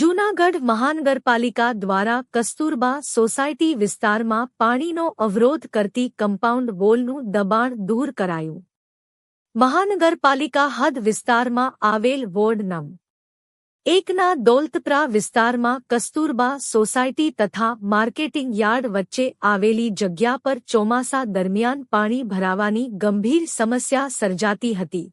જૂનાગઢ મહાનગરપાલિકા દ્વારા કસ્તુરબા સોસાયટી વિસ્તારમાં પાણીનો અવરોધ કરતી કમ્પાઉન્ડ વોલનું દબાણ દૂર કરાયું. મહાનગરપાલિકા હદ વિસ્તારમાં આવેલ વોર્ડ નં. 1ના દૌલતપરા વિસ્તારમાં કસ્તુરબા સોસાયટી તથા માર્કેટિંગ યાર્ડ વચ્ચે આવેલી જગ્યા પર ચોમાસા દરમિયાન પાણી ભરાવાની ગંભીર સમસ્યા સર્જાતી હતી.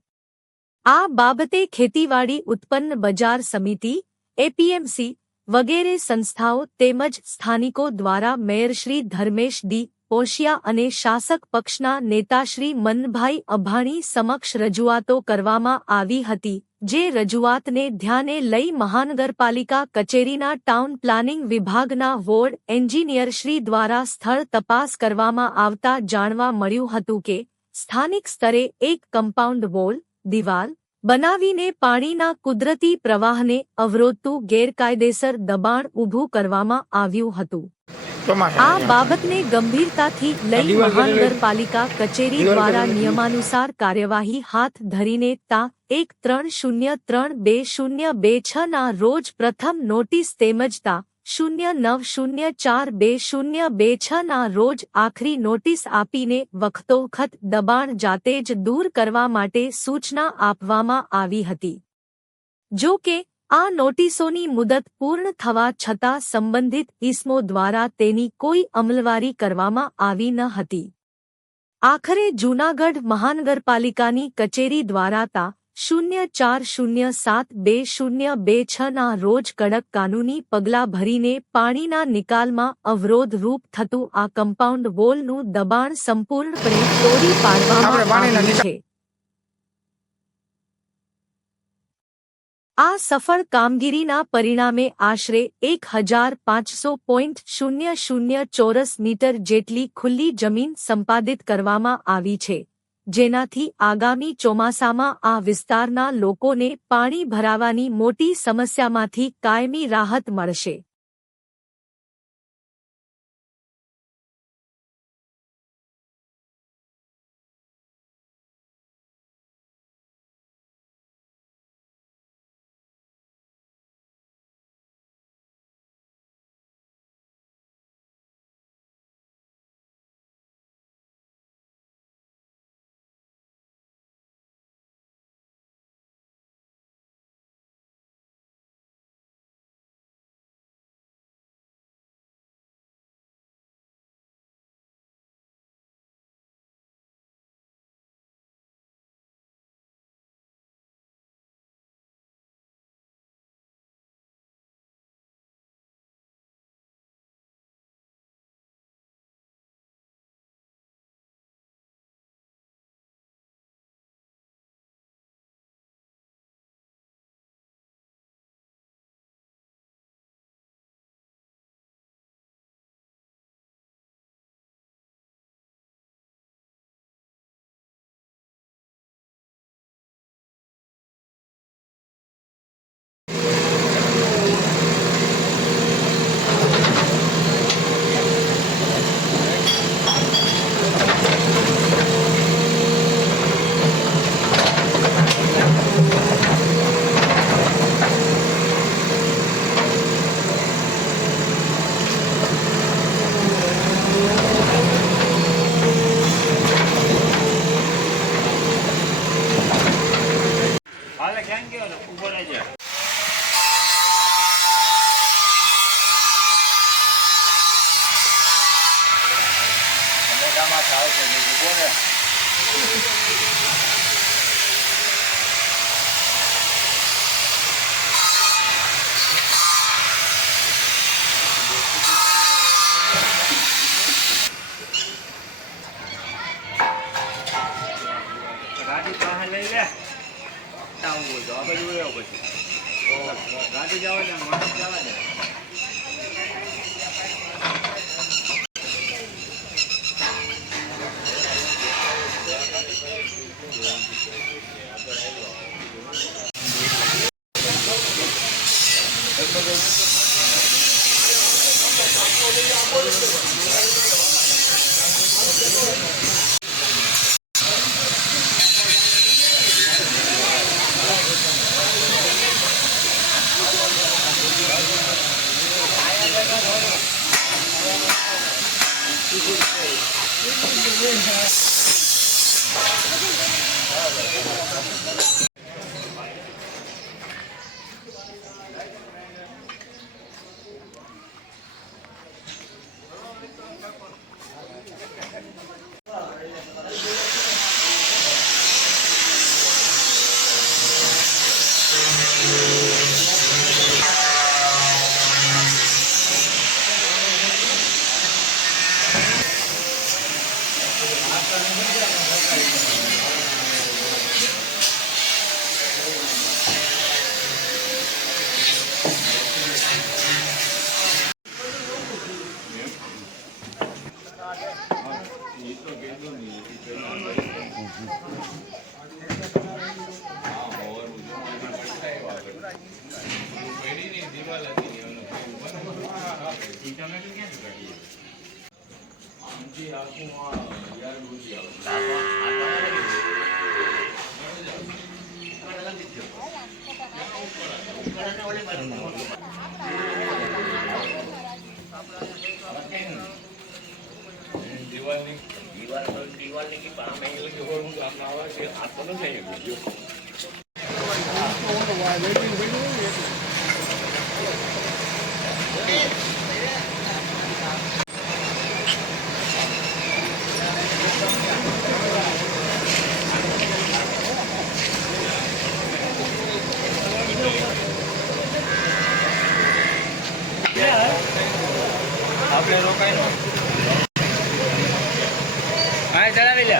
આ બાબતે ખેતીવાડી ઉત્પન્ન બજાર સમિતિ, એપીએમસી વગેરે સંસ્થાઓ તેમજ સ્થાનિકો દ્વારા મેયર શ્રી ધર્મેશ ડી. પોશિયા અને શાસક પક્ષના નેતા શ્રી મનભાઈ અભાણી સમક્ષ રજૂઆતો કરવામાં આવી હતી, જે રજૂઆતને ધ્યાને લઈ મહાનગરપાલિકા કચેરીના ટાઉન પ્લાનિંગ વિભાગના વોર્ડ એન્જિનિયર શ્રી દ્વારા સ્થળ તપાસ કરવામાં આવતા જાણવા મળ્યું હતું કે સ્થાનિક સ્તરે એક કમ્પાઉન્ડ વોલ, દિવાલ બનાવીને પાણીના કુદરતી પ્રવાહને અવરોધતું ગેરકાયદેસર દબાણ ઊભું કરવામાં આવ્યું હતું. આ બાબતને ગંભીરતાથી લઈ મહાનગરપાલિકા કચેરી દ્વારા નિયમાનુસાર કાર્યવાહી હાથ ધરીને તા 130320226ના રોજ પ્રથમ નોટિસ તેમજ તા 09042026ના રોજ આખરી નોટિસ આપીને વખતોવખત દબાણ જાતે જ દૂર કરવા માટે સૂચના આપવામાં આવી હતી. જો કે આ નોટિસોની મુદત પૂર્ણ થવા છતાં સંબંધિત ઇસમો દ્વારા તેની કોઈ અમલવારી કરવામાં આવી ન હતી. આખરે જૂનાગઢ મહાનગરપાલિકાની કચેરી દ્વારા તા 04072026ના રોજ કડક કાનૂની પગલાં ભરીને પાણીના નિકાલમાં અવરોધરૂપ થતું આ કમ્પાઉન્ડ વોલનું દબાણ સંપૂર્ણપણે તોડી પાડવામાં આવ્યું છે. આ સફળ કામગીરીના પરિણામે આશરે 1500.00 ચોરસ મીટર જેટલી ખુલ્લી જમીન સંપાદિત કરવામાં આવી છે, જેનાથી આગામી ચોમાસામાં આ વિસ્તારના લોકોને પાણી ભરાવાની મોટી સમસ્યામાંથી કાયમી રાહત મળશે. ગાડી જવા દે, માણસ જવા દે. આપણે રોકાઈ નો હા ચલાવી લે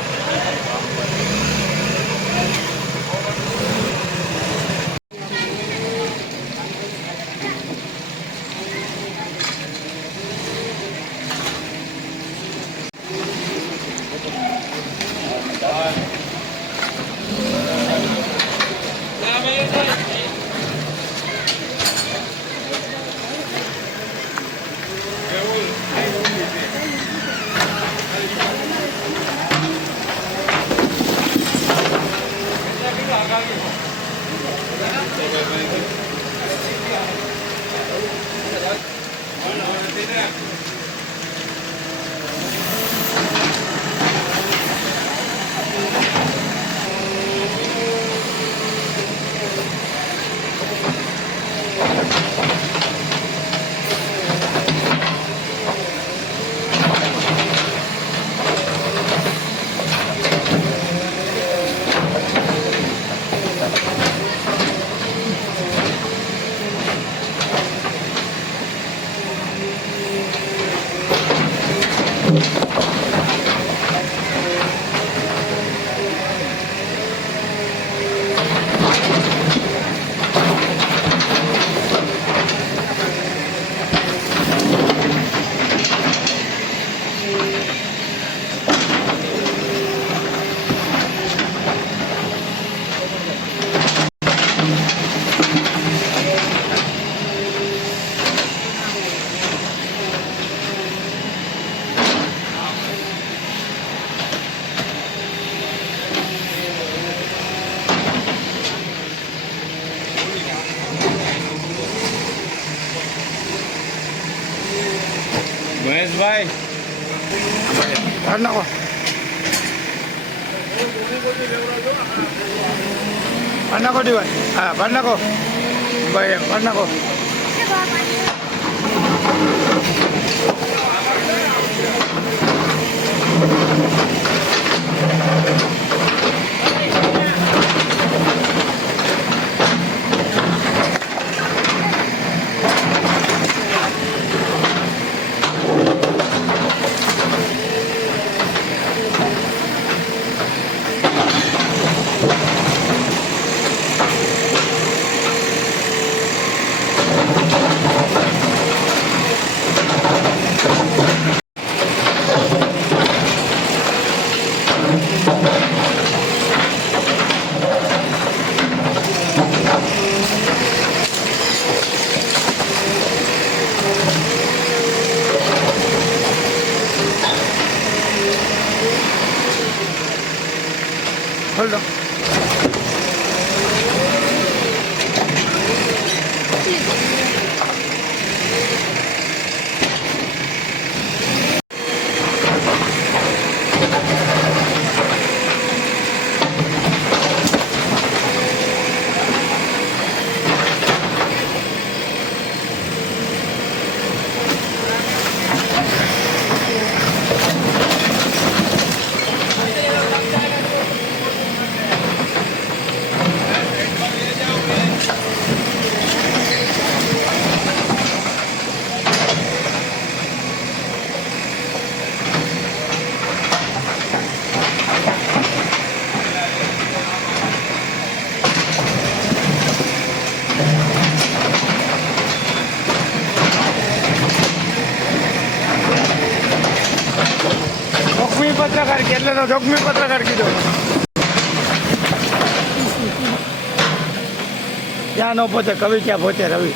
મહેશભાઈ ભાર નાખો દિવાળી હા ભાર નાખો ભાઈ ભાર નાખો પત્રકાર કે એટલે તો જોખમી પત્રકાર કીધો. ક્યાં ન પહોંચે કવિ, ક્યાં પહોંચે રવિ.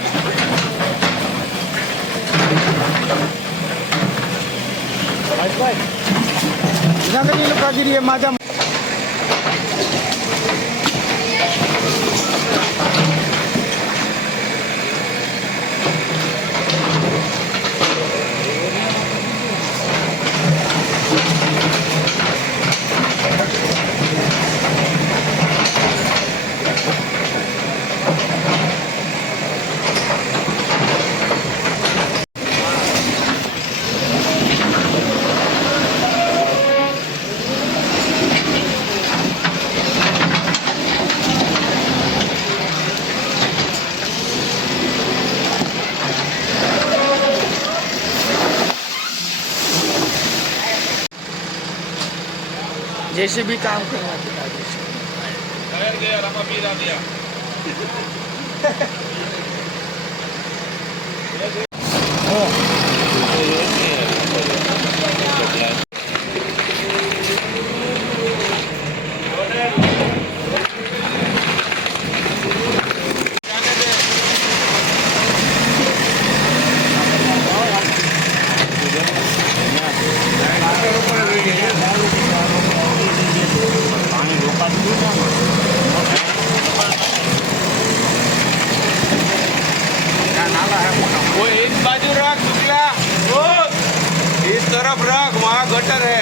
જુનાગઢની લુકાગીરી એ માધા जेसीबी काम करना वो एक बाजू रख शुक्ला, वो इस तरफ रख, वहाँ गटर है.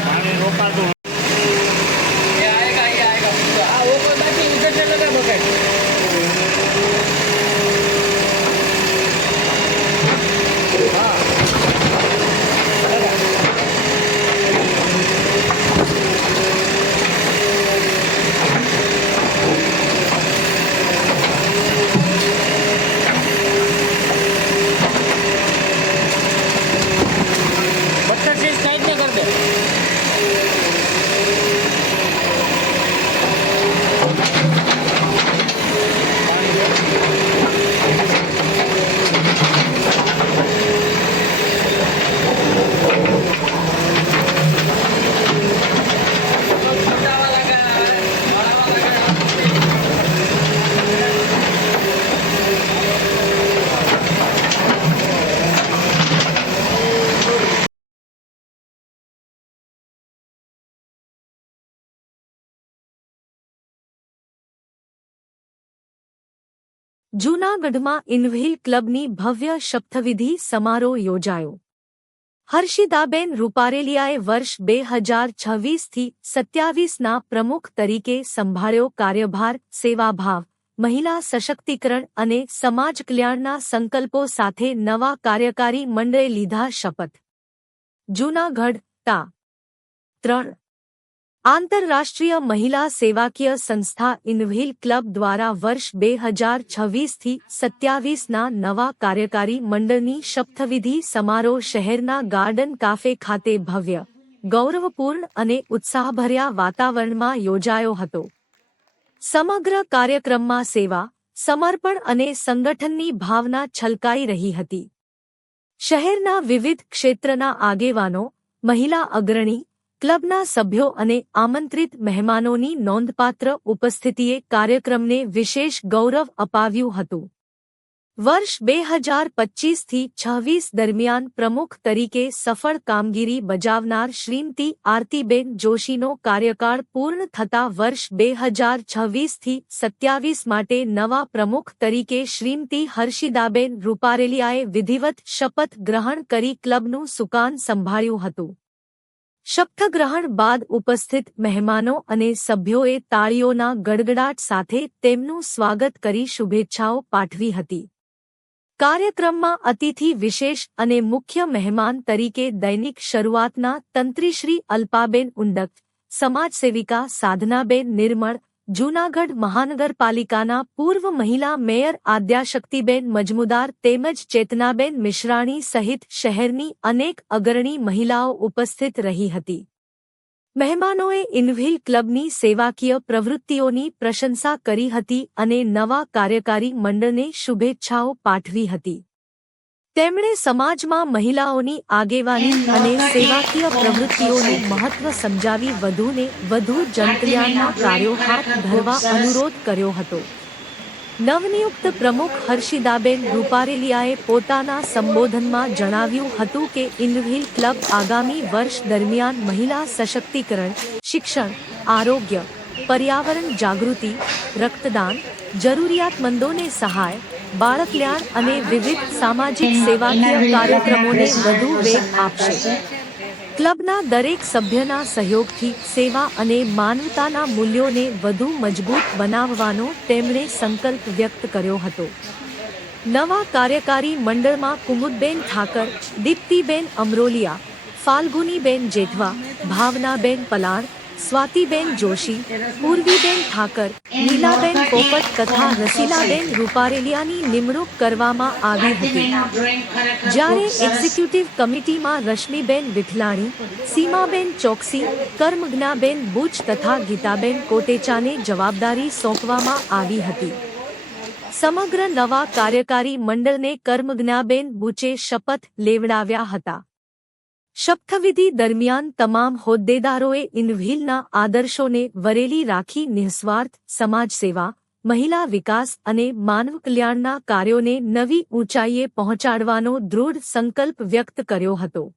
पानी रोका तो ये आएगा हाँ वो कोई बात नहीं, इधर से लगा बकेट. बट्टर से साइड में कर दे. જૂનાગઢમાં ઇન્વ્હીલ ક્લબની ભવ્ય શપથવિધિ સમારોહ યોજાયો. હર્ષિદાબેન રૂપારેલિયાએ વર્ષ 2026થી 27ના પ્રમુખ તરીકે સંભાળ્યો કાર્યભાર. સેવાભાવ, મહિલા સશક્તિકરણ અને સમાજ કલ્યાણના સંકલ્પો સાથે નવા કાર્યકારી મંડળે લીધા શપથ. જૂનાગઢ તા. 3. આંતરરાષ્ટ્રીય મહિલા સેવાકીય સંસ્થા ઇન્વ્હીલ ક્લબ દ્વારા વર્ષ 2026થી 27ના નવા કાર્યકારી મંડળની શપથવિધિ સમારોહ શહેરના ગાર્ડન કાફે ખાતે ભવ્ય, ગૌરવપૂર્ણ અને ઉત્સાહભર્યા વાતાવરણમાં યોજાયો હતો. સમગ્ર કાર્યક્રમમાં સેવા, સમર્પણ અને સંગઠનની ભાવના છલકાઈ રહી હતી. શહેરના વિવિધ ક્ષેત્રના આગેવાનો, મહિલા અગ્રણી, ક્લબના સભ્યો અને આમંત્રિત મહેમાનોની નોંધપાત્ર ઉપસ્થિતિએ કાર્યક્રમને વિશેષ ગૌરવ અપાવ્યું હતું. વર્ષ 2025થી 26 દરમિયાન પ્રમુખ તરીકે સફળ કામગીરી બજાવનાર શ્રીમતી આરતીબેન જોશીનો કાર્યકાળ પૂર્ણ થતાં વર્ષ 2026થી 27 માટે નવા પ્રમુખ તરીકે શ્રીમતી હર્ષિદાબેન રૂપારેલિયાએ વિધિવત શપથ ગ્રહણ કરી ક્લબનું સુકાન સંભાળ્યું હતું. શપથગ્રહણ બાદ ઉપસ્થિત મહેમાનો અને સભ્યોએ તાળીઓના ગડગડાટ સાથે તેમનું સ્વાગત કરી શુભેચ્છાઓ પાઠવી હતી. કાર્યક્રમમાં અતિથિ વિશેષ અને મુખ્ય મહેમાન તરીકે દૈનિક શરૂઆતના તંત્રીશ્રી અલ્પાબેન ઉંડક, સમાજસેવિકા સાધનાબેન નિર્મળ, જૂનાગઢ મહાનગરપાલિકાના પૂર્વ મહિલા મેયર આદ્યાશક્તિબેન મજમુદાર તેમજ ચેતનાબેન મિશ્રાણી સહિત શહેરની અનેક અગ્રણી મહિલાઓ ઉપસ્થિત રહી હતી. મહેમાનોએ ઇન્વ્હીલ ક્લબની સેવાકીય પ્રવૃત્તિઓની પ્રશંસા કરી હતી અને નવા કાર્યકારી મંડળને શુભેચ્છાઓ પાઠવી હતી. તેમણે સમાજમાં મહિલાઓની આગેવાની અને સેવાકીય પ્રવૃત્તિઓનું મહત્વ સમજાવી વધુને વધુ જનકલ્યાણના કાર્યો હાથ ધરવા અનુરોધ કર્યો હતો. નવનિયુક્ત પ્રમુખ હર્ષિદાબેન રૂપારેલિયાએ પોતાના સંબોધનમાં જણાવ્યું હતું કે ઇન્વ્હીલ ક્લબ આગામી વર્ષ દરમિયાન મહિલા સશક્તિકરણ, શિક્ષણ, આરોગ્ય, પર્યાવરણ જાગૃતિ, રક્તદાન, જરૂરિયાતમંદોને સહાય, બાળકલ્યાણ અને વિવિધ સામાજિક સેવાકીય કાર્યક્રમોને વધુ વેગ આપશે. ક્લબના દરેક સભ્યના સહયોગથી સેવા અને માનવતાના મૂલ્યોને વધુ મજબૂત બનાવવાનો તેમણે સંકલ્પ વ્યક્ત કર્યો હતો. નવા કાર્યકારી મંડળમાં કુમુદબેન ઠાકર, દીપ્તિબેન અમરોલિયા, ફાલ્ગુનીબેન જેઠવા, ભાવનાબેન પલાણ, સ્વાતિબેન જોશી, પૂર્વીબેન ઠાકર, નીલાબેન પોપટ તથા રસીલાબેન રૂપારેલિયાની નિમણૂક કરવામાં આવી હતી. જ્યારે એક્ઝિક્યુટિવ કમિટીમાં રશ્મિબેન વિઠલાણી, સીમાબેન ચોકસી, કર્મજ્ઞાબેન બુચ તથા ગીતાબેન કોટેચાને જવાબદારી સોંપવામાં આવી હતી. સમગ્ર નવા કાર્યકારી મંડળને કર્મજ્ઞાબેન બુચે શપથ લેવડાવ્યા હતા. શપથવિધિ દરમિયાન તમામ હોદ્દેદારોએ ઇન્વ્હીલના આદર્શોને વરેલી રાખી નિઃસ્વાર્થ સમાજસેવા, મહિલા વિકાસ અને માનવ કલ્યાણના કાર્યોને નવી ઊંચાઈએ પહોંચાડવાનો દૃઢ સંકલ્પ વ્યક્ત કર્યો હતો.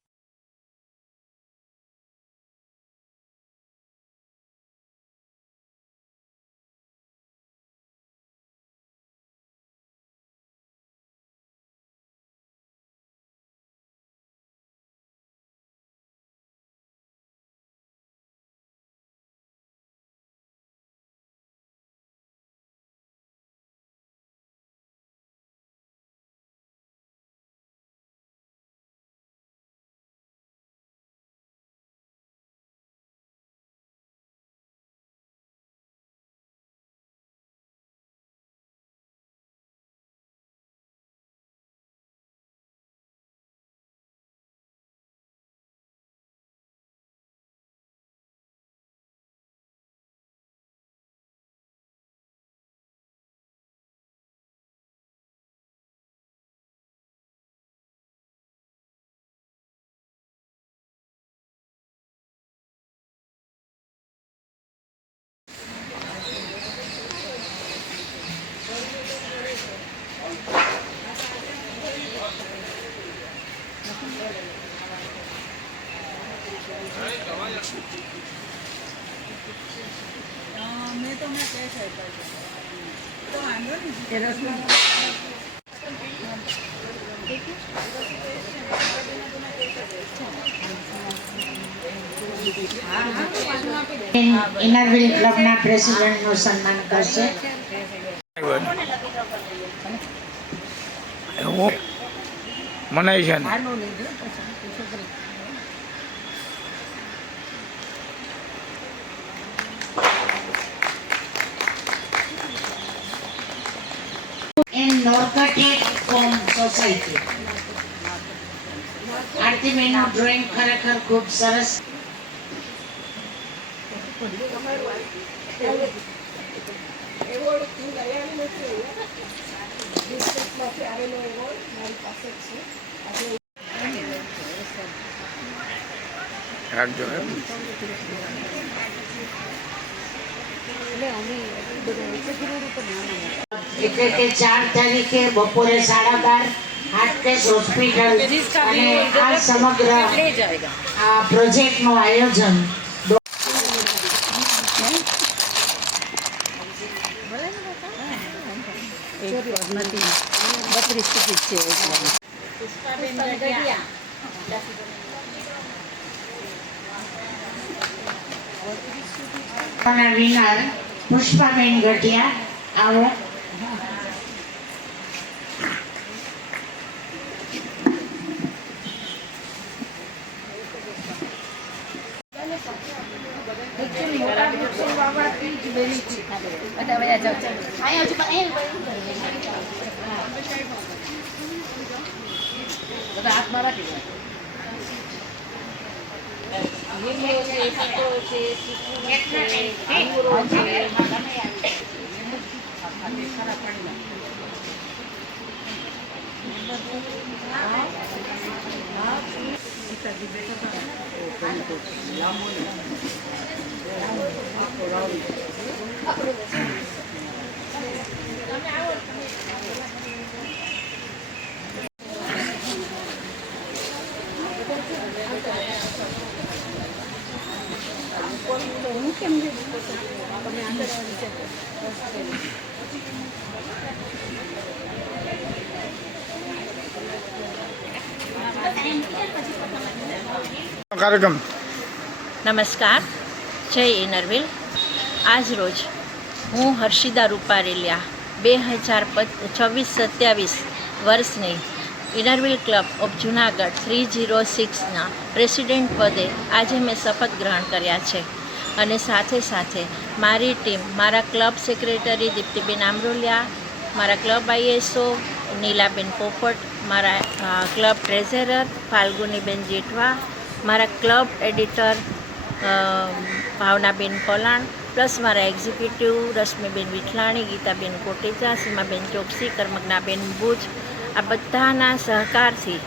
ઇન્વ્હીલ ક્લબના પ્રેસિડેન્ટનું સન્માન કરશે. મનાય છે ને in Norkatic Home Society. આરતીબેનનું ડ્રોઈંગ ખરેખર ખૂબ સરસ. રાખજો. એટલે કે 4 તારીખે બપોરે 12:30 હાટકેશ હોસ્પિટલ અને આ સમગ્ર આ પ્રોજેક્ટનું આયોજન વિનર પુષ્પાબેન ગઢિયા. આવો. બધા હાથમાં રાખી દો. કાર્યક્રમ નમસ્કાર, જય ઇનરવિલ. આજ રોજ હું હર્ષિદા રૂપારેલિયા 2026-27 વર્ષની ઇનરવિલ ક્લબ ઓફ જુનાગઢ 306ના પ્રેસિડેન્ટ પદે આજે મેં શપથ ગ્રહણ કર્યા છે. અને સાથે સાથે મારી ટીમ, મારા ક્લબ સેક્રેટરી દીપ્તિબેન આમરોલિયા, મારા ક્લબ આઈએસઓ નીલાબેન પોપટ, મારા ક્લબ ટ્રેઝરર ફાલ્ગુનીબેન જેઠવા, મારા ક્લબ એડિટર ભાવનાબેન કોલાણ, પ્લસ મારા એક્ઝિક્યુટિવ રશ્મિબેન વિઠલાણી, ગીતાબેન કોટેચા, સીમાબેન ચોકસી, કર્મજ્ઞાબેન ભુજ, આ બધાના સહકારથી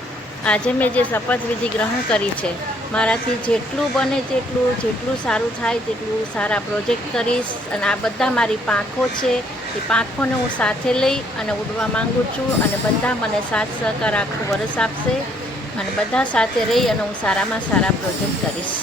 આજે મેં જે શપથવિધિ ગ્રહણ કરી છે, મારાથી જેટલું બને તેટલું, જેટલું સારું થાય તેટલું સારા પ્રોજેક્ટ કરીશ. અને આ બધા મારી પાંખો છે, એ પાંખોને હું સાથે લઈ અને ઉડવા માગું છું. અને બધા મને સાથ સહકાર આખું વરસ આપશે અને બધા સાથે રહી અને હું સારામાં સારા પ્રોજેક્ટ કરીશ.